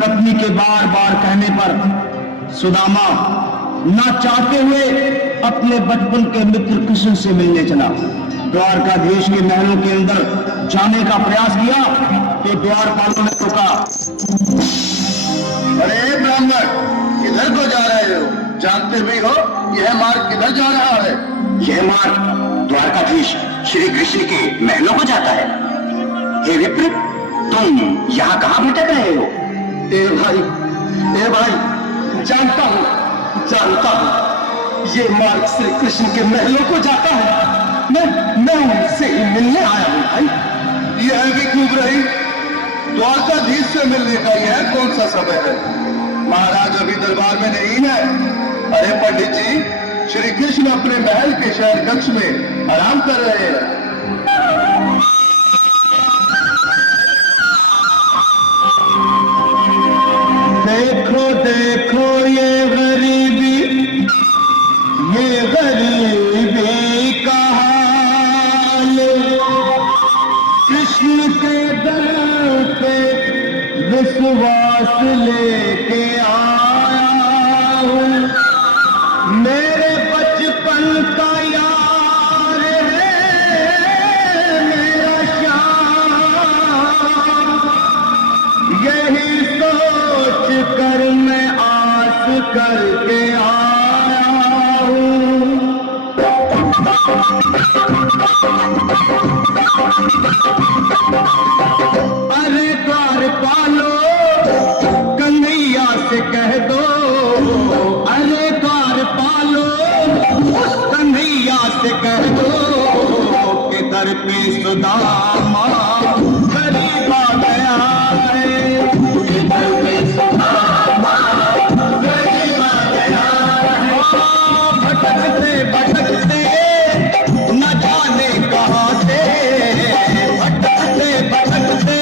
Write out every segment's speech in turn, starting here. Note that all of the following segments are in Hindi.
पत्नी के बार बार कहने पर सुदामा ना चाहते हुए अपने बचपन के मित्र कृष्ण से मिलने चला। द्वारकाधीश के महलों के अंदर जाने का प्रयास किया तो द्वारपालों ने रोका। अरे ब्राह्मण, किधर को जा रहे हो? जानते भी हो यह मार्ग किधर जा रहा है? यह मार्ग द्वारकाधीश श्री कृष्ण के महलों को जाता है। हे विप्र, तुम यहाँ कहाँ भटक रहे हो? ए भाई, जानता हूँ ये मार्ग श्री कृष्ण के महलों को जाता है। मैं उनसे ही मिलने आया हूँ भाई। यह भी खूब रही, द्वारकाधीश से मिलने का यह कौन सा समय है? महाराज अभी दरबार में नहीं है। अरे पंडित जी, श्री कृष्ण अपने महल के शहर कक्ष में आराम कर रहे हैं। देखो देखो ये गरीबी का हाल, कृष्ण के दर पे विश्वास लेके आया हूँ। मेरे बचपन का यार है मेरा श्याम, यही सोच कर मैं आस करके आया हूँ। अरे द्वारपालो कन्हैया से कह दो, अरे द्वारपालो कन्हैया से कह दो कि दर पे सुदामा गरीब आ गया है। दर पे सुदामा गरीब आ गया है। भटकते भटकते न जाने कहाँ से, भटकते भटकते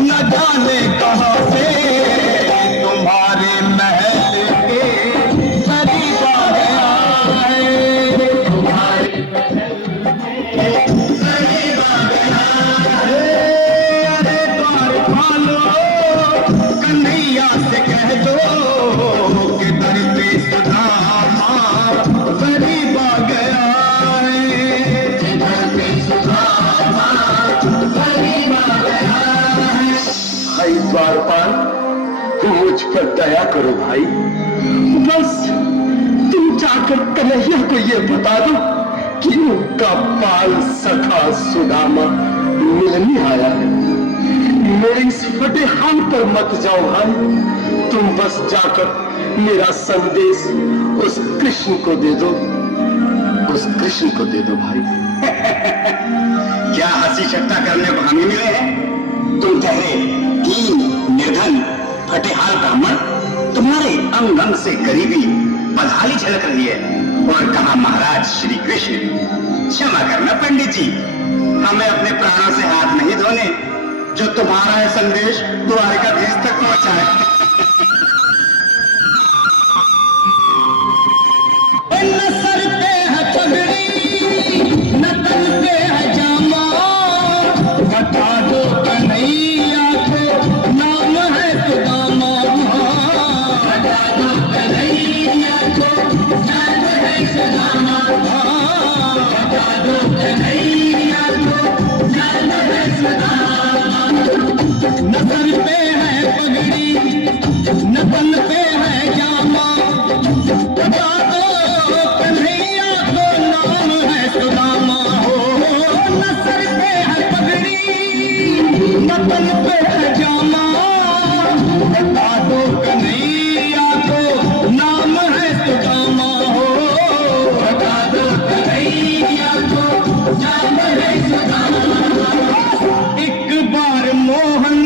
न जाने कहाँ से तुम्हारे महल के करीब आ गया है। तुम्हारे महल के करीब आ गया है। अरे द्वारपालो कन्हैया से कह दो कि दर पे सुदामा गरीब आ गया है। दर पे सुदामा गरीब आ गया है। भाई द्वारपाल, मुझ पर दया करो भाई। बस तुम जाकर कन्हैया को यह बता दो कि उनका बाल सखा सुदामा मिलने आया है। मेरे इस फटे हाल पर मत जाओ भाई। तुम बस जाकर मेरा संदेश उस कृष्ण को दे दो, उस कृष्ण को दे दो भाई। क्या हंसी ठट्टा करने को हमें मिले हैं? तुम ठहरे दीन निर्धन फटेहाल ब्राह्मण, तुम्हारे अंग अंग से गरीबी बदहाली झलक रही है। और कहा महाराज श्री कृष्ण। क्षमा करना पंडित जी, हमें अपने प्राणों से हाथ नहीं धोने जो तुम्हारा यह संदेश द्वारकाधीश तक पहुंचाए। न सर पे है पगड़ी न तन पे है जामा, बता दो कन्हैया को नाम है सुदामा। बता दो कन्हैया को नाम है सुदामा। बता दो कन्हैया को नाम है सुदामा। न सर पे है पगड़ी न तन पे है जामा, बता दो कन्हैया को नाम है सुदामा। हो न सर पे है पगड़ी न तन पे है जामा, बता दो कन्हैया को नाम है सुदामा। हो बता दो कन्हैया को नाम है सुदामा। एक बार मोहन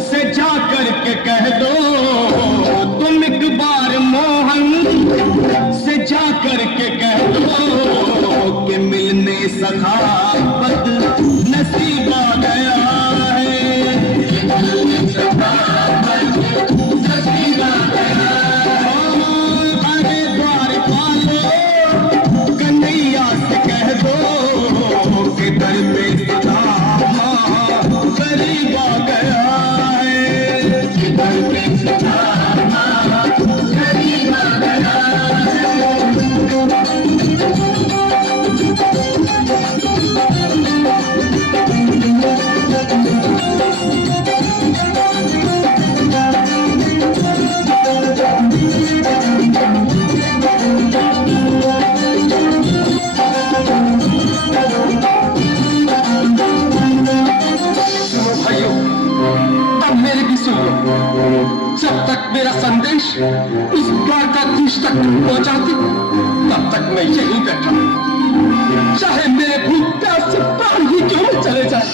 से जा करके कह दो, तुम एक बार मोहन से जा करके कह दो कि मिलने सखावत नसीब आ गया है। मिलने सखावत नसीब आ गया है। अरे द्वारपालो कन्हैया से कह दो कि दर पे सुदामा गरीब आ गया है। इस द्वारकाधीश तक पहुंचाती, तब तक मैं यहीं बैठा हूं, चाहे मेरे भूख प्यास से पार ही क्यों न चले जाए।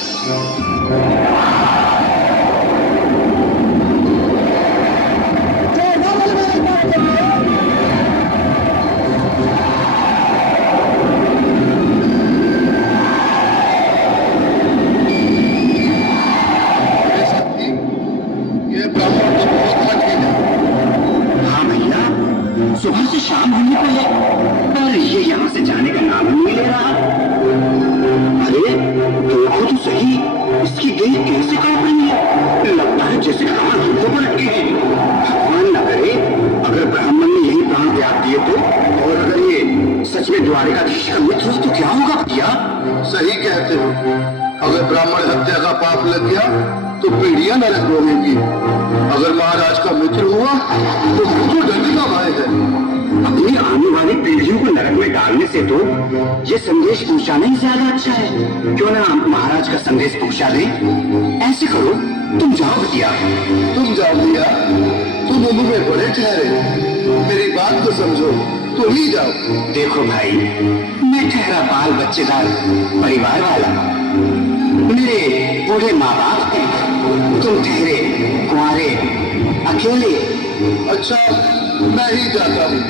सुबह से शाम होने पर है और ये यहाँ से जाने का नाम नहीं ले रहा। अरे देखो तो सही, इसकी गई कैसे कांप रही है, लगता है जैसे कान हाथों पर अटके हैं। भगवान न करे अगर ब्राह्मण ने यही प्राण त्याग दिए तो, और अगर ये सच में द्वारकाधीश का मित्र हो तो क्या होगा भैया? सही कहते हो, अगर ब्राह्मण हत्या का पाप लग गया तो पीढ़ियां नरक भोगेंगी। अगर महाराज का मित्र हुआ तो मुझको डंडी का भय है। अपनी आने वाली पीढ़ियों को नरक में डालने से तो ये संदेश पहुंचाना ही ज्यादा अच्छा है। क्यों ना महाराज का संदेश पहुंचा दें? ऐसे करो, तुम जाओ भैया। तुम जाओ भैया, तुम उम्र में बड़े ठहरे, मेरी बात को समझो, तुम ही जाओ। देखो भाई, मैं ठहरा बाल बच्चेदार परिवार वाला, मेरे बूढ़े माँ बाप हैं, तुम ठहरे कुंवारे अकेले। अच्छा, मैं ही जाता हूँ।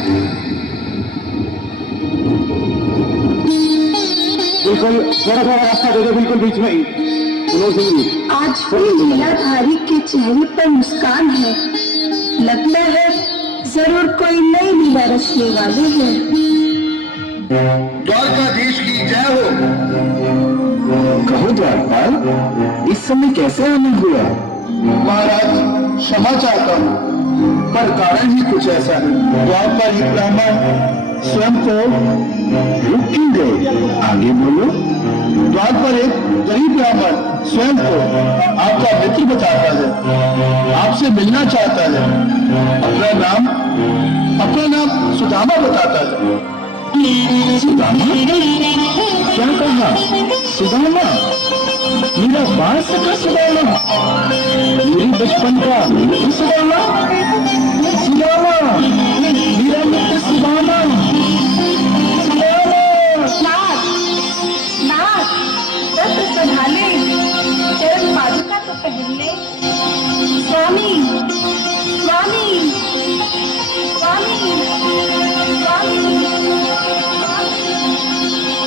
बिल्कुल थोड़ा थोड़ा रास्ता दे दो, बिल्कुल बीच में ही। आज भी लीलाधारी के चेहरे पर मुस्कान है, लगता है जरूर कोई नई लीला रचने वाले हैं। द्वारकाधीश की जय हो। कहो द्वारपाल, इस समय कैसे आना हुआ? महाराज क्षमा चाहता हूँ, पर कारण ही कुछ ऐसा है। द्वारपाल ही ब्राह्मण स्वयं को रुक क्यों गए? आगे बोलो। द्वार पर एक गरीब ब्राह्मण स्वयं को आपका मित्र बताता है, आपसे मिलना चाहता है। अपना नाम सुदामा बताता है। सुदामा? क्या कहा? सुदामा? मेरा बाल सखा सुदामा, मेरी बचपन का मित्र सुदामा, सुदामा, मेरा मित्र सुदामा, सुदामा। नाथ, वस्त्र संभाले, चरण पादुका तो पहन ले। स्वामी, स्वामी, स्वामी, स्वामी,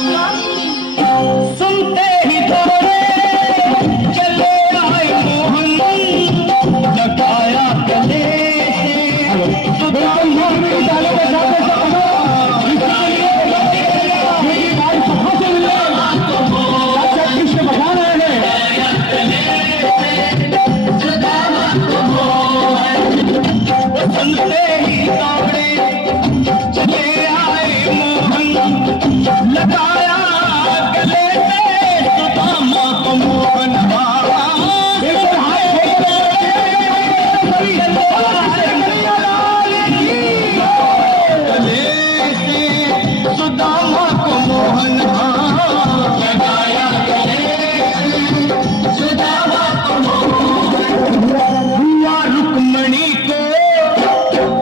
स्वामी। सुनते ही थोड़े चले आए मोहन, जगाया गले सुदामा के डाले में जाते मेरी भाई सुखों से मिले, अच्छा कृष्ण बजा रहे हैं। सुनते ही दौड़े चले आए मोहन, लगाया गले में सुदामा को मोहन। सुदामा को मोहन लगाया गले, सुदामा को हुआ रुक्मणी को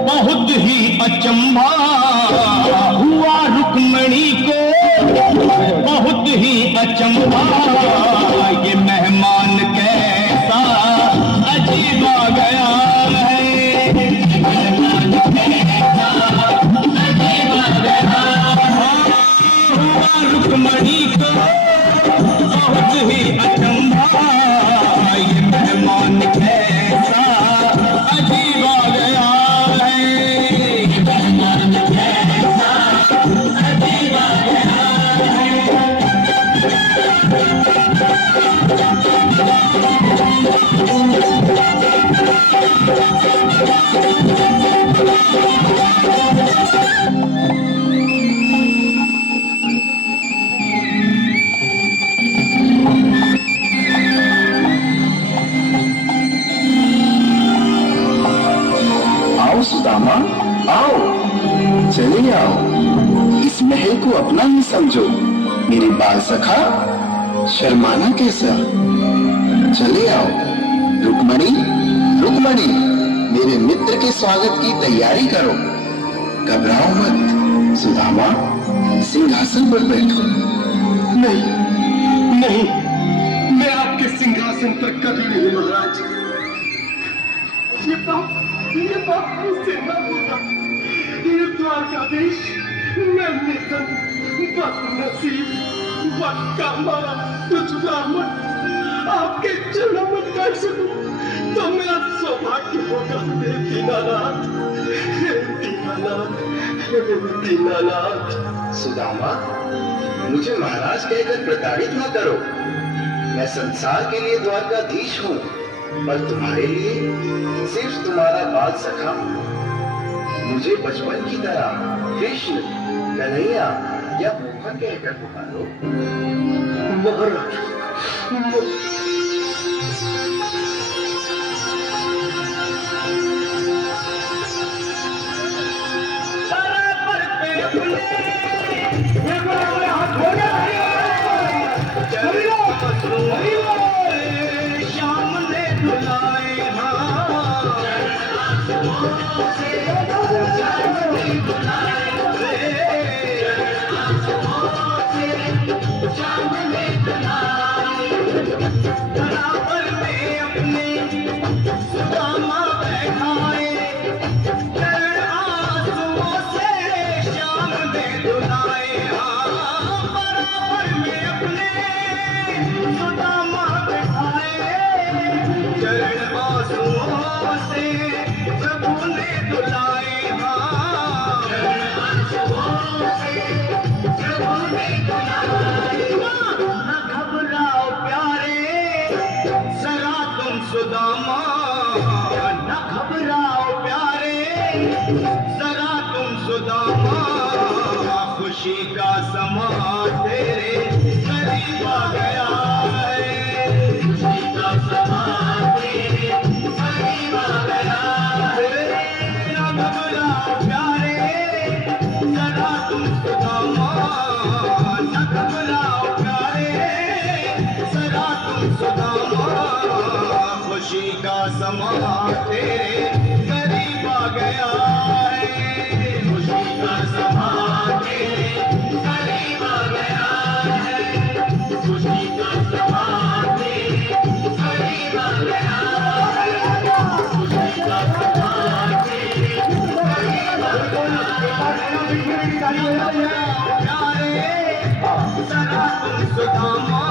बहुत ही अचंभा, हुआ रुक्मणी को बहुत ही अचंभा। ये मेहमान कैसा अजीब आ गया है, मेहमान कैसा अजीब आ गया। हुआ रुक्मणी को बहुत ही अचंभा, ये मेहमान कैसा अजीब आ गया है, मेहमान कैसा अजीब आ गया है। आओ सुदामा, आओ, चले आओ, इस महल को अपना ही समझो। मेरे बाल सखा, शर्माना कैसा? चले आओ। रुक्मणी, रुक्मणी, मेरे मित्र के स्वागत की तैयारी करो। घबराओ मत सुदामा, सिंहासन पर बैठो। नहीं नहीं, मैं आपके सिंहासन पर कभी नहीं महाराज। ये बात मुझसे न होगा। ये द्वारकाधीश, मैं निर्धन, बदनसीब, बदकामा, कुछ ब्राह्मण आपके चरणों में बैठ सकूं तो मेरा सौभाग्य होगा। हे दीनानाथ, हे दीनानाथ, हे दीनानाथ। सुदामा, मुझे महाराज कहकर प्रताड़ित न करो। मैं संसार के लिए द्वारकाधीश हूँ, पर तुम्हारे लिए सिर्फ तुम्हारा बाल सखा हूँ। मुझे बचपन की तरह कृष्ण, कन्हैया या मोहन कहकर पुकारो। महाराज, सुदामा, न घबराओ प्यारे, जरा तुम सुदामा, खुशी का समा तेरे करीब आ गया है। खुशी का समा तेरे करीब आ गया है। न घबराओ प्यारे, जरा तुम सुदामा, न घबराओ प्यारे, जरा तुम सुदामा, खुशी का समा तेरे करीब आ गया है। खुशी का समा तेरे करीब आ गया है। खुशी का समा तेरे करीब आ गया है। खुशी का समा तेरे करीब आ गया है। प्यारे, जरा तुम सुदामा,